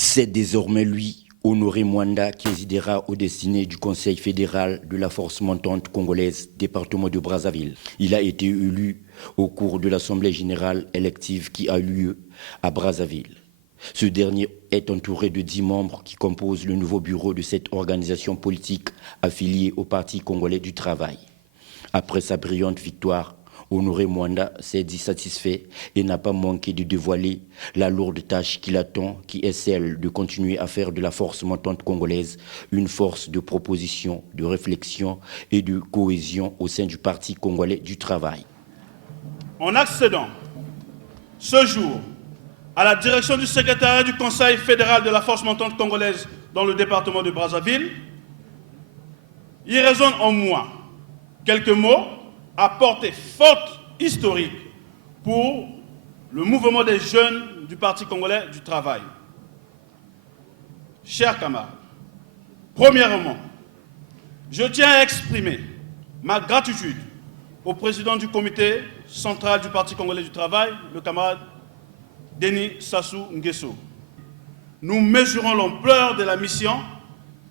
C'est désormais lui, Honoré Mwanda, qui résidera aux destinées du Conseil fédéral de la force montante congolaise, département de Brazzaville. Il a été élu au cours de l'Assemblée générale élective qui a eu lieu à Brazzaville. Ce dernier est entouré de 10 membres qui composent le nouveau bureau de cette organisation politique affiliée au Parti congolais du travail. Après sa brillante victoire, Honoré Mwanda s'est dit satisfait et n'a pas manqué de dévoiler la lourde tâche qui l'attend, qui est celle de continuer à faire de la force montante congolaise une force de proposition, de réflexion et de cohésion au sein du Parti congolais du travail. En accédant ce jour à la direction du secrétariat du Conseil fédéral de la force montante congolaise dans le département de Brazzaville, il résonne en moi quelques mots à portée forte historique pour le mouvement des jeunes du Parti congolais du travail. Chers camarades, premièrement, je tiens à exprimer ma gratitude au président du comité central du Parti congolais du travail, le camarade Denis Sassou Nguesso. Nous mesurons l'ampleur de la mission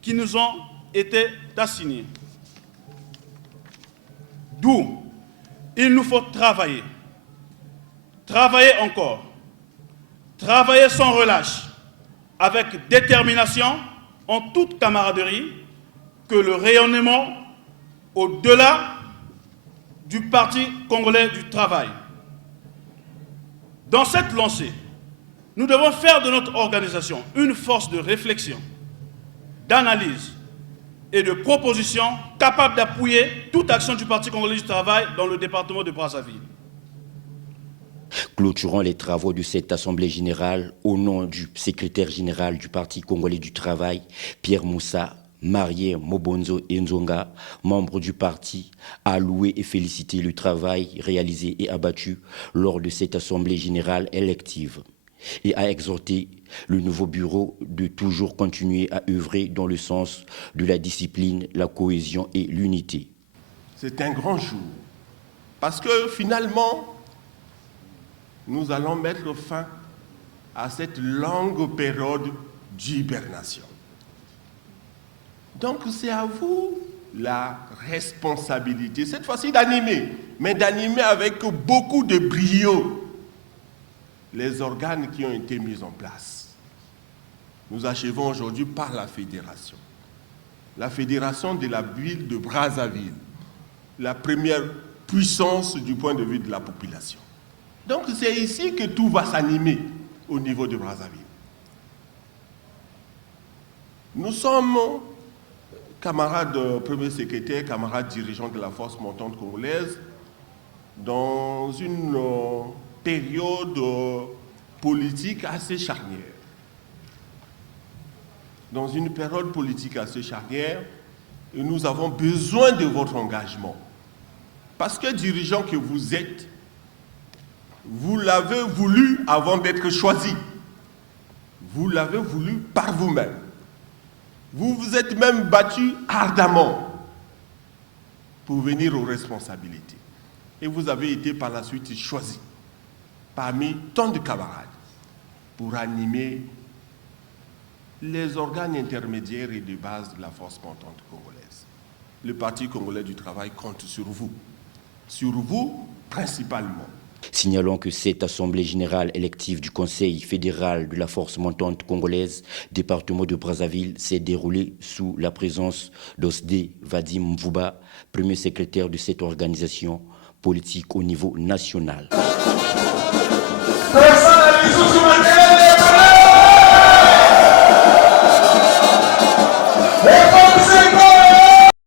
qui nous ont été assignée. D'où il nous faut travailler, travailler encore, travailler sans relâche, avec détermination, en toute camaraderie, que le rayonnement au-delà du Parti congolais du travail. Dans cette lancée, nous devons faire de notre organisation une force de réflexion, d'analyse et de proposition capable d'appuyer toute action du Parti congolais du travail dans le département de Brazzaville. Clôturant les travaux de cette Assemblée générale, au nom du secrétaire général du Parti congolais du travail, Pierre Moussa, Marié Mobonzo Enzonga, membre du parti, a loué et félicité le travail réalisé et abattu lors de cette Assemblée générale élective et a exhorté le nouveau bureau de toujours continuer à œuvrer dans le sens de la discipline, la cohésion et l'unité. C'est un grand jour, parce que finalement, nous allons mettre fin à cette longue période d'hibernation. Donc c'est à vous la responsabilité, cette fois-ci d'animer, mais d'animer avec beaucoup de brio les organes qui ont été mis en place. Nous achevons aujourd'hui par la fédération de la ville de Brazzaville, la première puissance du point de vue de la population. Donc c'est ici que tout va s'animer au niveau de Brazzaville. Nous sommes camarades premier secrétaire, camarades dirigeants de la force montante congolaise, dans une période politique assez charnière. Dans une période politique assez charnière, et nous avons besoin de votre engagement. Parce que dirigeant que vous êtes, vous l'avez voulu avant d'être choisi. Vous l'avez voulu par vous-même. Vous vous êtes même battu ardemment pour venir aux responsabilités. Et vous avez été par la suite choisi parmi tant de camarades pour animer les organes intermédiaires et de base de la force montante congolaise. Le Parti congolais du travail compte sur vous principalement. Signalons que cette Assemblée générale élective du Conseil fédéral de la force montante congolaise, département de Brazzaville, s'est déroulée sous la présence d'Osdé Vadim Mvouba, premier secrétaire de cette organisation politique au niveau national. Personne n'a